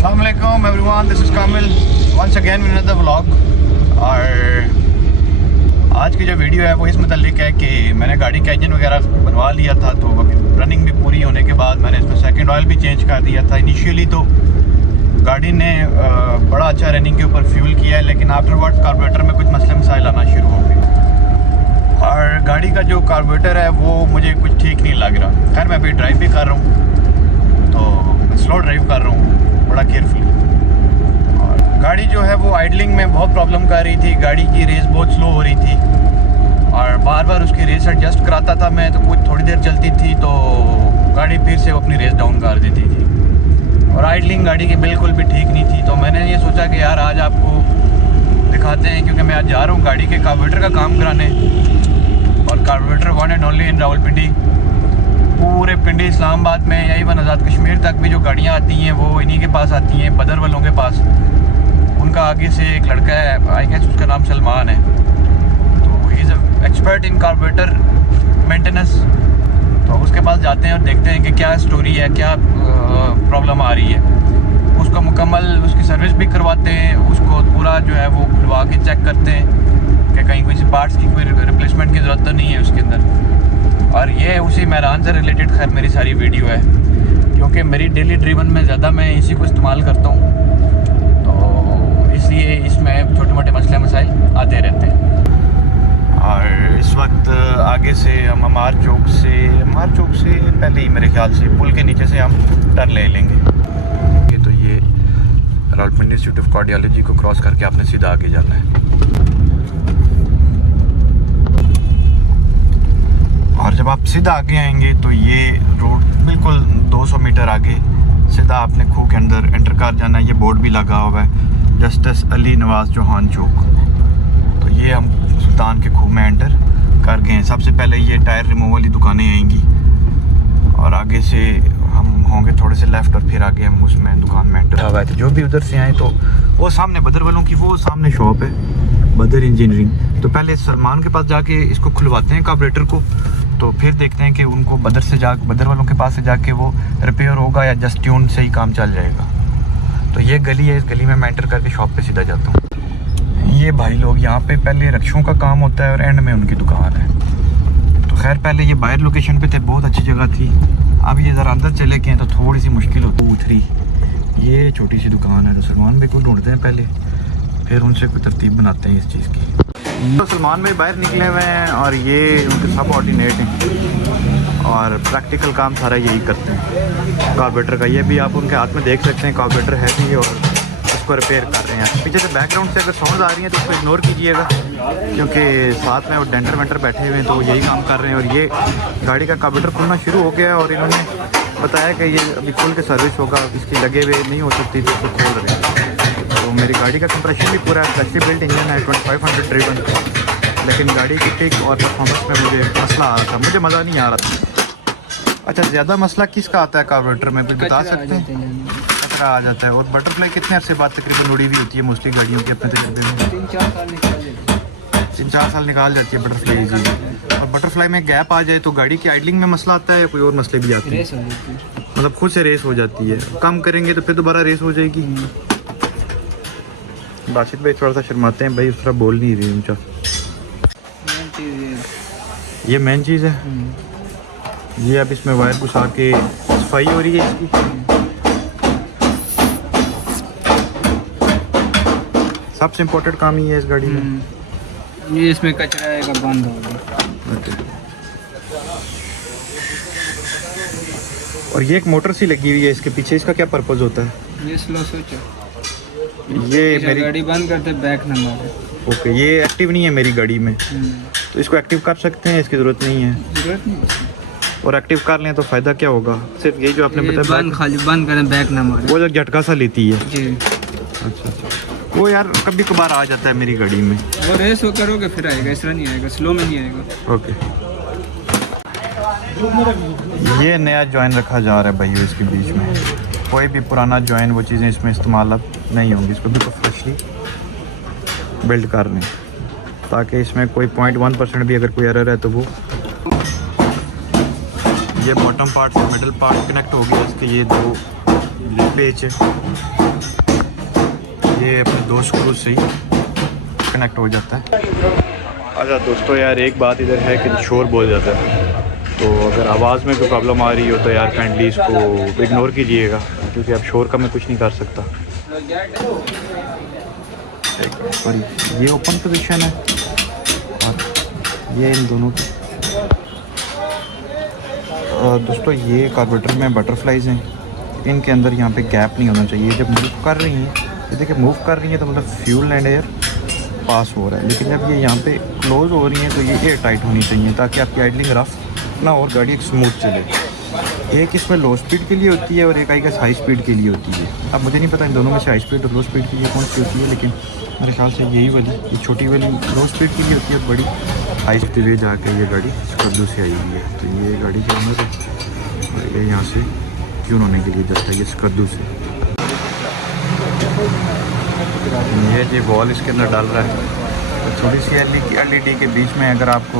Assalamualaikum everyone, this is Kamil once again with another vlog। और आज की जो वीडियो है वो इस मुतालिक है कि मैंने गाड़ी का इंजन वगैरह बनवा लिया था, तो अभी रनिंग भी पूरी होने के बाद मैंने इसमें सेकंड ऑयल भी चेंज कर दिया था। इनिशियली तो गाड़ी ने बड़ा अच्छा रनिंग के ऊपर फ्यूल किया है, लेकिन आफ्टरवर्ड कार्बोरेटर में कुछ मसले मसाइल आना शुरू हो गए और गाड़ी का जो कार्बोरेटर है वो मुझे कुछ ठीक नहीं लग रहा। खैर मैं अभी ड्राइव भी कर रहा हूँ, तो स्लो ड्राइव कर रहा हूँ बड़ा केयरफुली। और गाड़ी जो है वो आइडलिंग में बहुत प्रॉब्लम कर रही थी, गाड़ी की रेस बहुत स्लो हो रही थी और बार बार उसकी रेस एडजस्ट कराता था मैं, तो कुछ थोड़ी देर चलती थी तो गाड़ी फिर से अपनी रेस डाउन कर देती थी और आइडलिंग गाड़ी की बिल्कुल भी ठीक नहीं थी। तो मैंने ये सोचा कि यार आज आपको दिखाते हैं, क्योंकि मैं आज जा रहा हूँ गाड़ी के कार्बोरेटर का काम कराने। और carburettor one and only in Rawalpindi, पूरे पिंडी इस्लामाबाद में या इवन आज़ाद कश्मीर तक भी जो गाड़ियाँ आती हैं वो इन्हीं के पास आती हैं, बदर वालों के पास। उनका आगे से एक लड़का है, आई गेस उसका नाम सलमान है, तो he is expert in carburettor maintenance. तो उसके पास जाते हैं और देखते हैं कि क्या स्टोरी है, क्या प्रॉब्लम आ रही है। उसको मुकम्मल उसकी सर्विस भी करवाते हैं, उसको पूरा जो है वो खुलवा के चेक करते हैं कि कहीं कोई पार्ट्स की कोई रिप्लेसमेंट की ज़रूरत तो नहीं है उसके अंदर। और ये उसी मैरान से रिलेटेड खैर मेरी सारी वीडियो है, क्योंकि मेरी डेली ड्रीवन में ज़्यादा मैं इसी को इस्तेमाल करता हूँ, तो इसलिए इसमें छोटे मोटे मसले मसाइल आते रहते हैं। और इस वक्त आगे से हम अमार चौक से पहले ही मेरे ख्याल से पुल के नीचे से हम टर्न ले लेंगे। तो ये रावलपिंडी इंस्टीट्यूट ऑफ कार्डियोलॉजी को क्रॉस करके आपने सीधा आगे जाना है। और जब आप सीधा आगे आएंगे तो ये रोड बिल्कुल 200 मीटर आगे सीधा आपने खूह के अंदर एंटर कर जाना है। ये बोर्ड भी लगा हुआ है, जस्टिस अली नवाज चौहान चौक। तो ये हम सुल्तान के खूह में एंटर कर गए हैं। सबसे पहले ये टायर रिमूवल वाली दुकानें आएंगी और आगे से हम होंगे थोड़े से लेफ़्ट और फिर आगे हम उसमें दुकान में एंटर हुआ है। तो जो भी उधर से आए तो वो सामने बदर वालों की वो सामने शॉप है बदर इंजीनियरिंग। तो पहले सलमान के पास जाके इसको खुलवाते हैं कार्बोरेटर को, तो फिर देखते हैं कि उनको बदर वालों के पास से जाके वो रिपेयर होगा या जस्ट ट्यून से ही काम चल जाएगा। तो ये गली है, इस गली में मैं एंटर करके शॉप पे सीधा जाता हूँ। ये भाई लोग यहाँ पे पहले रक्षों का काम होता है और एंड में उनकी दुकान है। तो खैर पहले ये बाहर लोकेशन पे थे, बहुत अच्छी जगह थी। अब ये ज़रा अंदर चले गए तो थोड़ी सी मुश्किल होती है। 2-3 ये छोटी सी दुकान है, तो सलमान भाई को ढूंढते हैं पहले, फिर उनसे कोई तरतीब बनाते हैं इस चीज़ की। तो सलमान भाई बाहर निकले हुए हैं और ये उनके सब ऑर्डिनेट हैं और प्रैक्टिकल काम सारा यही करते हैं कार्बोरेटर का। ये भी आप उनके हाथ में देख सकते हैं, कार्बोरेटर है भी और उसको रिपेयर कर रहे हैं। पीछे से बैकग्राउंड से अगर साउंड आ रही है तो उसको इग्नोर कीजिएगा, क्योंकि साथ में वो डेंटर वेंटर बैठे हुए हैं तो यही काम कर रहे हैं। और ये गाड़ी का कार्बोरेटर खुलना शुरू हो गया है और इन्होंने बताया कि ये अभी खुल के सर्विस होगा, इसकी लगे हुए नहीं हो सकती तो उसको खोल रहे हैं। तो मेरी गाड़ी का कंप्रेशन भी पूरा फ्लैक्सी बिल्ट इंजन है, 2500 ड्रिवन, लेकिन गाड़ी की टिक और परफॉर्मेंस में मुझे मसला आ रहा था, मुझे मज़ा नहीं आ रहा था। अच्छा, ज़्यादा मसला किसका आता है कार्बोरेटर में, कुछ बता सकते हैं? कचरा आ जाता है। और बटरफ्लाई कितने अरसे बाद तकरीबन उड़ी हुई होती है मोस्टली गाड़ियों की अपने तजर्बे में? 3-4 साल निकाल जाती है बटरफ्लाई इजीली। और बटरफ्लाई में गैप आ जाए तो गाड़ी की आइडलिंग में मसला आता है या कोई और मसले भी आते हैं? मतलब खुद से रेस हो जाती है, कम करेंगे तो फिर दोबारा रेस हो जाएगी। बाशिद भाई थोड़ा सा शर्माते हैं, भाई उस तरह बोल नहीं रही ऊँचा। ये मेन चीज़ है। ये अब इसमें वायर घुसा के सफाई हो रही है इसकी। सबसे इम्पोर्टेंट काम ही है इस गाड़ी में। ये इसमें कचरा आएगा बंद होगा। और ये एक मोटर सी लगी हुई है इसके पीछे, इसका क्या पर्पज़ होता है? ये स्लो स्विच है, ये मेरी गाड़ी बंद करते बैक नंबर है। ओके, ये एक्टिव नहीं है मेरी गाड़ी में, तो इसको एक्टिव कर सकते हैं? इसकी ज़रूरत नहीं है? जरूरत नहीं। और एक्टिव कर लें तो फ़ायदा क्या होगा? सिर्फ ये जो आपने बताया खाली बंद करें बैक नंबर, वो जो झटका सा लेती है जी। अच्छा, वो यार कभी कभार आ जाता है मेरी गाड़ी में। वो रेस हो करोगे फिर आएगा, इस तरह नहीं आएगा, स्लो में नहीं आएगा। ओके, ये नया जॉइन रखा जा रहा है भाई इसके बीच में। कोई भी पुराना जॉइन वो चीज़ें इसमें इस्तेमाल अब नहीं होंगी, इसको बिल्कुल फ्रेशली बिल्ड कर लें ताकि इसमें कोई 0.1% भी अगर कोई एरर है तो वो ये बॉटम पार्ट से मिडल पार्ट कनेक्ट हो गया इसके। ये दो पेच है, ये अपने 2 स्क्रू से ही कनेक्ट हो जाता है। अच्छा दोस्तों यार, एक बात इधर है कि शोर बहुत ज़्यादा है, तो अगर आवाज़ में कोई प्रॉब्लम आ रही हो तो यार काइंडली इसको इग्नोर कीजिएगा, क्योंकि अब शोर का मैं कुछ नहीं कर सकता। और ये ओपन पोजीशन है और ये इन दोनों की। दोस्तों ये कार्बोरेटर में बटरफ्लाइज हैं, इनके अंदर यहाँ पे गैप नहीं होना चाहिए। जब मूव कर रही हैं, ये देखिए मूव कर रही हैं तो मतलब फ्यूल एंड एयर पास हो रहा है, लेकिन जब ये यहाँ पे क्लोज हो रही हैं तो ये एयर टाइट होनी चाहिए ताकि आपकी आइडलिंग रफ ना और गाड़ी एक स्मूथ चले। एक इसमें लो स्पीड के लिए होती है और एक आई हाई स्पीड के लिए होती है। अब मुझे नहीं पता इन दोनों में से हाई स्पीड और लो स्पीड के लिए कौन सी होती है, लेकिन मेरे ख्याल से यही वाली, ये छोटी वाली लो स्पीड के लिए होती है, बड़ी हाई स्पीड वे जाके ये गाड़ी स्कर्दू से आई हुई है। तो ये गाड़ी के अंदर है और ये यहाँ से ट्यून होने के लिए जाता है ये स्कर्दू से। ये जी वॉल इसके अंदर डाल रहा है, तो थोड़ी सी LED के बीच में अगर आपको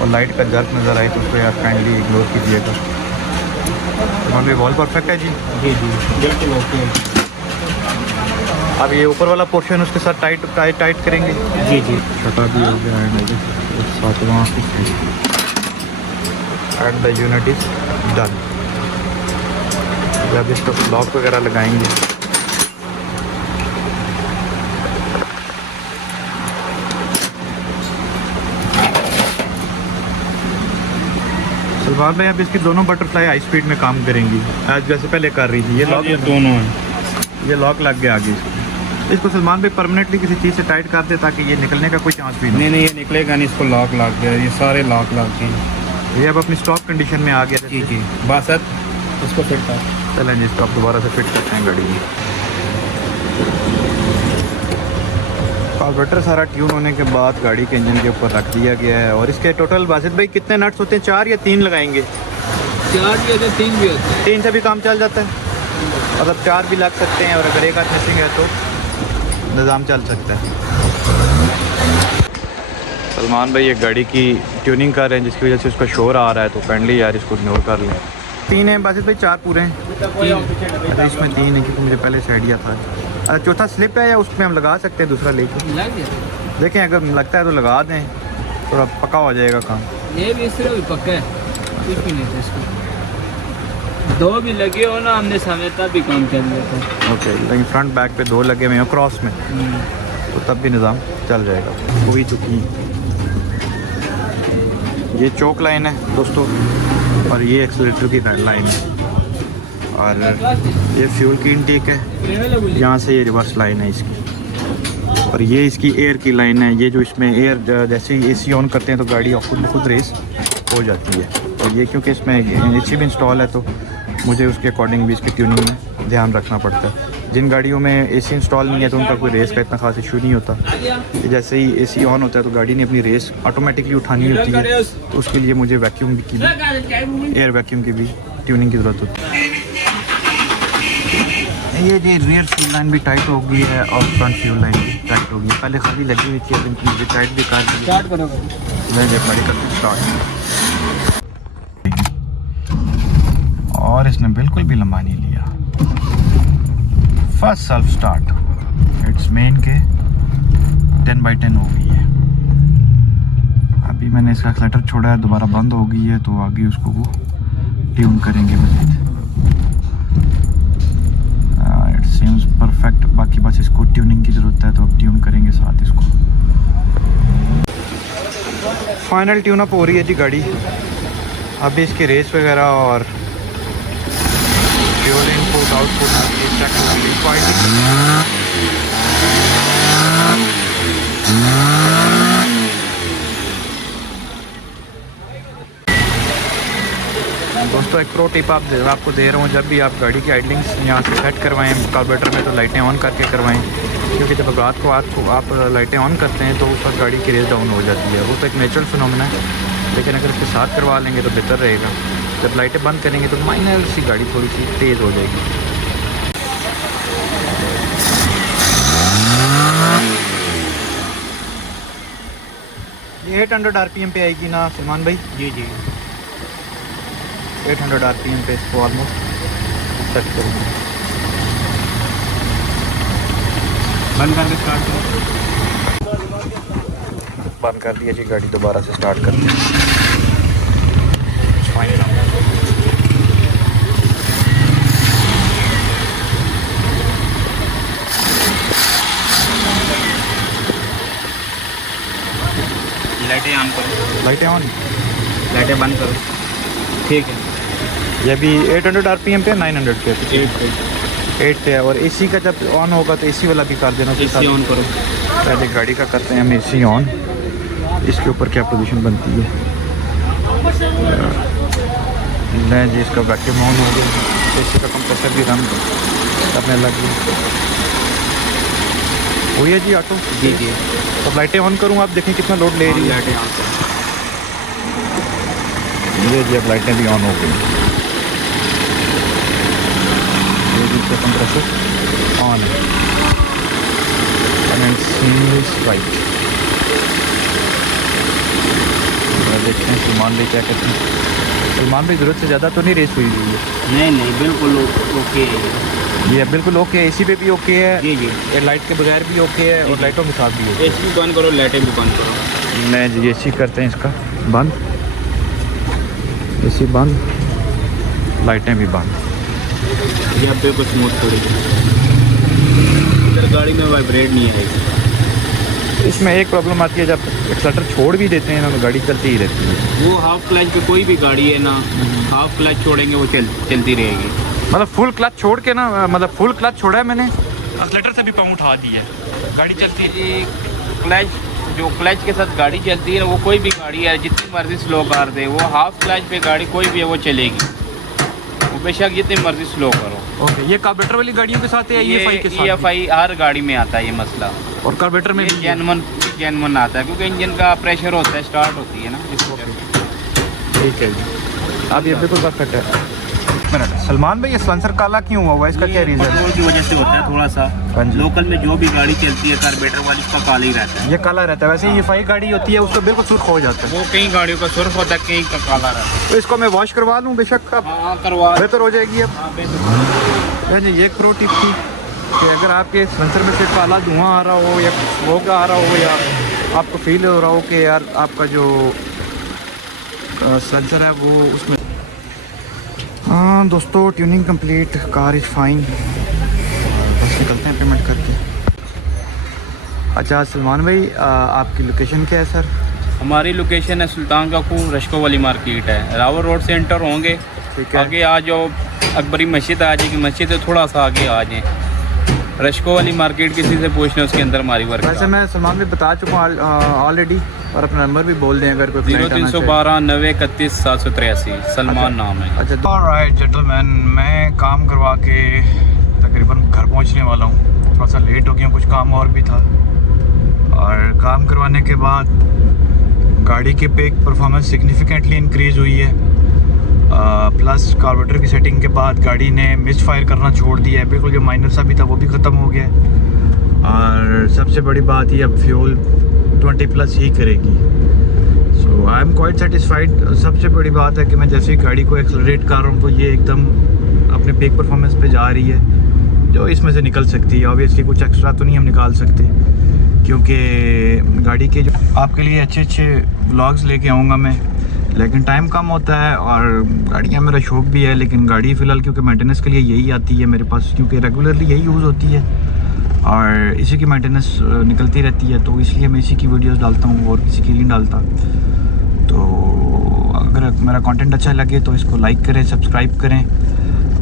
और लाइट का जर्क नज़र आए तो उसको यार काइंडली इग्नोर कीजिएगा। हमारे वॉल परफेक्ट है जी। जी बिल्कुल ओके। अब ये ऊपर वाला पोर्शन उसके साथ टाइट करेंगे। जी जी छोटा भी हो गया and the unit is done. जब इसको लॉक वगैरह लगाएंगे सलमान भाई, अब इसकी दोनों बटरफ्लाई हाई स्पीड में काम करेंगी आज जैसे पहले कर रही थी। ये लॉक दोनों हैं, ये लॉक लग गया आगे इसको सलमान भाई परमानेंटली किसी चीज़ से टाइट कर दे ताकि ये निकलने का कोई चांस भी नहीं। ये निकलेगा नहीं, इसको लॉक लग गया, ये सारे लॉक लग गए। ये अब अपनी स्टॉक कंडीशन में आ गया। जी बस अब इसको फिट कर चलें जी, इसको आप दोबारा से फिट करते हैं गाड़ी में। कार्बोरेटर सारा ट्यून होने के बाद गाड़ी के इंजन के ऊपर रख दिया गया है। और इसके टोटल बासित भाई कितने नट्स होते हैं? 4 या 3 लगाएंगे? 4 भी होते हैं, 3 भी होते हैं। 3 से भी काम चल जाता है, मतलब 4 भी लग सकते हैं, और अगर एक आध मिसिंग है तो निज़ाम चल सकता है। सलमान भाई ये गाड़ी की ट्यूनिंग कर रहे हैं जिसकी वजह से उसका शोर आ रहा है, तो काइंडली यार इसको इग्नोर कर लें। 3 हैं बासित भाई, 4 पूरे हैं? अच्छा इसमें 3 है क्योंकि मुझे पहले से आइडिया था। चौथा स्लिप है या उसमें हम लगा सकते हैं दूसरा लेके? देखें अगर लगता है तो लगा दें, थोड़ा पक्का हो जाएगा काम। ये भी इस तरह भी पक्का है, कुछ भी नहीं था इसको। 2 भी लगे हो ना हमने सामने तब भी काम चल जाता है। ओके, लेकिन फ्रंट बैक पे 2 लगे हुए हैं क्रॉस में, तो तब भी निज़ाम चल जाएगा। कोई चुकी ये चौक लाइन है दोस्तों, और ये एक्सीलरेटर की लाइन है, और ये फ्यूल की इनटेक है, यहाँ से ये रिवर्स लाइन है इसकी, और ये इसकी एयर की लाइन है। ये जो इसमें एयर जैसे ही AC ऑन करते हैं तो गाड़ी खुद ब खुद रेस हो जाती है। और ये क्योंकि इसमें AC भी इंस्टॉल है तो मुझे उसके अकॉर्डिंग भी इसकी ट्यूनिंग में ध्यान रखना पड़ता है। जिन गाड़ियों में AC इंस्टॉल नहीं है तो उनका कोई रेस का इतना खास इशू नहीं होता। कि जैसे ही AC ऑन होता है तो गाड़ी ने अपनी रेस ऑटोमेटिकली उठानी होती है, तो उसके लिए मुझे वैक्यूम की भी, एयर वैक्यूम की भी ट्यूनिंग की ज़रूरत होती है। ये जी रियर फ्यूल लाइन भी टाइट हो गई है और फ्रंट फ्यूल लाइन भी टाइट हो गई है। पहले खाली लगी हुई थी, अब इनकी मुझे टाइट भी कर दी। स्टार्ट करोगे? मैं गाड़ी करती स्टार्ट, और इसने बिल्कुल भी लंबा नहीं लिया। First self start it's main के 10/10 हो गई है। अभी मैंने इसका एक्सीलरेटर छोड़ा है, दोबारा बंद हो गई है, तो आगे उसको वो ट्यून करेंगे मज़ीद। इट सीम्स परफेक्ट, बाकी बस इसको ट्यूनिंग की ज़रूरत है, तो अब ट्यून करेंगे साथ इसको। फाइनल ट्यून अप हो रही है जी गाड़ी। अभी इसकी रेस वगैरह और फ्यूल इनपुट आउटपुट चेक दोस्तों, एक प्रो टिप आपको दे रहा हूँ, जब भी आप गाड़ी की आइडलिंग्स यहाँ से सेट करवाएं कार्बोरेटर में तो लाइटें ऑन करके करवाएं, क्योंकि जब रात को आप लाइटें ऑन करते हैं तो उस वक्त गाड़ी की रेस डाउन हो जाती है। वो तो एक नेचुरल फिनोमेना है, लेकिन अगर इसके साथ करवा लेंगे तो बेहतर रहेगा। जब लाइटें बंद करेंगे तो माइनर सी गाड़ी थोड़ी सी तेज़ हो जाएगी। ये 800 RPM पे आएगी ना सलमान भाई? जी 800 RPM पे इसको ऑलमोस्ट सेट करेंगे। बंद करके स्टार्ट करो। बंद कर दिया जी, गाड़ी दोबारा से स्टार्ट कर दी। लाइटें ऑन करो, लाइटें ऑन, लाइटें बंद करो। ठीक है, ये भी 800 RPM पे 900 पे 8 पे है। और एसी का जब ऑन होगा तो एसी वाला भी कर देना उसके साथ। एसी ऑन करो। पहले गाड़ी का करते हैं हम एसी ऑन, इसके ऊपर क्या पोजीशन बनती है। नहीं जी, इसका वैक्यूम ऑन हो गया, एसी का कंप्रेसर भी रन करने लग गया। वही है जी ऑटो। जी जी, तो लाइटें ऑन करूँ, आप देखें कितना लोड ले रही है। लाइटें ऑन करो। ये जी, अब लाइटें भी ऑन हो गई। ये जी इसका कंप्रेसर ऑन है। राइट, देखते हैं सलमान भाई क्या कहते हैं। सलमान भाई ज़रूरत से ज़्यादा तो नहीं रेस हुई है? नहीं बिल्कुल ओके। ये बिल्कुल ओके है, एसी पे भी ओके है। जी जी, ये लाइट के बगैर भी ओके है और लाइटों के साथ भी ओके एसी भी बंद करो, लाइटें भी बंद करो। है। नहीं जी, एसी करते हैं इसका बंद, एसी बंद, लाइटें भी बंद। ये अब बिल्कुल स्मूथ छोड़ेगी, इधर गाड़ी में वाइब्रेट नहीं आएगी। इसमें एक प्रॉब्लम आती है, जब एक्सेलेटर छोड़ भी देते हैं ना तो गाड़ी चलती ही रहती है। वो हाफ क्लच पे कोई भी गाड़ी है ना, हाफ क्लच छोड़ेंगे वो चलती रहेगी। मतलब फुल क्लच छोड़ के ना, मतलब फुल क्लच छोड़ा है मैंने, एक्सेलेटर से भी पाँव उठा दिया है, गाड़ी चलती है। ये क्लच, जो क्लच के साथ गाड़ी चलती है वो कोई भी गाड़ी है जितनी मर्जी स्लो कर दे, वो हाफ क्लच पे गाड़ी कोई भी है वो चलेगी, वो बेशक जितनी मर्जी स्लो करो। ओके, ये कार्बोरेटर वाली गाड़ियों के साथ है या EFI के साथ? EFI हर गाड़ी में आता है ये मसला, और कार्बोरेटर में भी जेनवन आता है क्योंकि इंजन का प्रेशर होता है, स्टार्ट होती है ना इस वजह से। ठीक है जी, अब ये बिल्कुल परफेक्ट है। मिनट, सलमान भाई ये स्पॉन्सर काला क्यों हुआ है, इसका क्या रीज़न है? पेट्रोल की वजह से होता है थोड़ा सा। हाँ जी। लोकल में जो भी गाड़ी चलती है कार्बोरेटर वाली उसका काला ही रहता है। ये काला रहता है, वैसे EFI गाड़ी होती है उसका बिल्कुल सुर्ख हो जाता है। वो कई गाड़ियों का सुर्ख होता है, कई का काला रहता है। तो इसको मैं वॉश करवा लूँ बेशक, अब हाँ करवा। बेहतर हो जाएगी। अब हाँ, बेहतर। जी ये प्रो टिप थी कि अगर आपके सेंसर में से काला धुआं आ रहा हो या स्मोक आ रहा हो या आपको फील हो रहा हो कि यार आपका जो सेंसर है वो उसमें। हाँ दोस्तों, tuning complete, car is fine. बस निकलते हैं पेमेंट करके। अच्छा सलमान भाई, आपकी लोकेशन क्या है सर? हमारी लोकेशन है सुल्तान का खूह, रश्को वाली मार्केट है, रावल रोड से एंटर होंगे, ठीक है। आगे आ जाओ, अकबरी मस्जिद आ जाएगी, मस्जिद से थोड़ा सा आगे आ जाए, रश्को वाली मार्केट किसी से पूछना उसके अंदर हमारी वर्क। वैसे मैं सलमान भाई बता चुका हूँ ऑलरेडी, और अपना नंबर भी बोल दें अगर कोई client आना चाहे। 0312 90 31 783, सलमान नाम है। अच्छा ऑलराइट जेंटलमैन, मैं काम करवा के तकरीबन घर पहुंचने वाला हूँ। थोड़ा सा लेट हो गया, कुछ काम और भी था, और काम करवाने के बाद गाड़ी के पे परफॉर्मेंस सिग्निफिकेंटली इंक्रीज़ हुई है। प्लस कार्बोरेटर की सेटिंग के बाद गाड़ी ने मिस फायर करना छोड़ दिया है, बिल्कुल जो माइनर सा भी था वो भी ख़त्म हो गया है। और सबसे बड़ी बात ये, अब फ्यूल 20+ ही करेगी। सो आई एम क्वाइट सेटिस्फाइड। सबसे बड़ी बात है कि मैं जैसे ही गाड़ी को एक्सेलरेट कर रहा हूँ तो ये एकदम अपने पीक परफॉर्मेंस पे जा रही है, जो इसमें से निकल सकती है। ऑब्वियसली कुछ एक्स्ट्रा तो नहीं हम निकाल सकते, क्योंकि गाड़ी के जो आपके लिए अच्छे अच्छे व्लॉग्स लेके आऊँगा मैं, लेकिन टाइम कम होता है और गाड़ियाँ मेरा शौक भी है। लेकिन गाड़ी फ़िलहाल क्योंकि मेंटेनेंस के लिए यही आती है मेरे पास, क्योंकि रेगुलरली यही यूज़ होती है और इसी की मेंटेनेंस निकलती रहती है, तो इसलिए मैं इसी की वीडियोस डालता हूँ और किसी की नहीं डालता। तो अगर मेरा कंटेंट अच्छा लगे तो इसको लाइक करें, सब्सक्राइब करें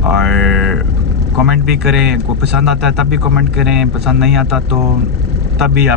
और कमेंट भी करें। को पसंद आता है तब भी कमेंट करें, पसंद नहीं आता तो तब भी आप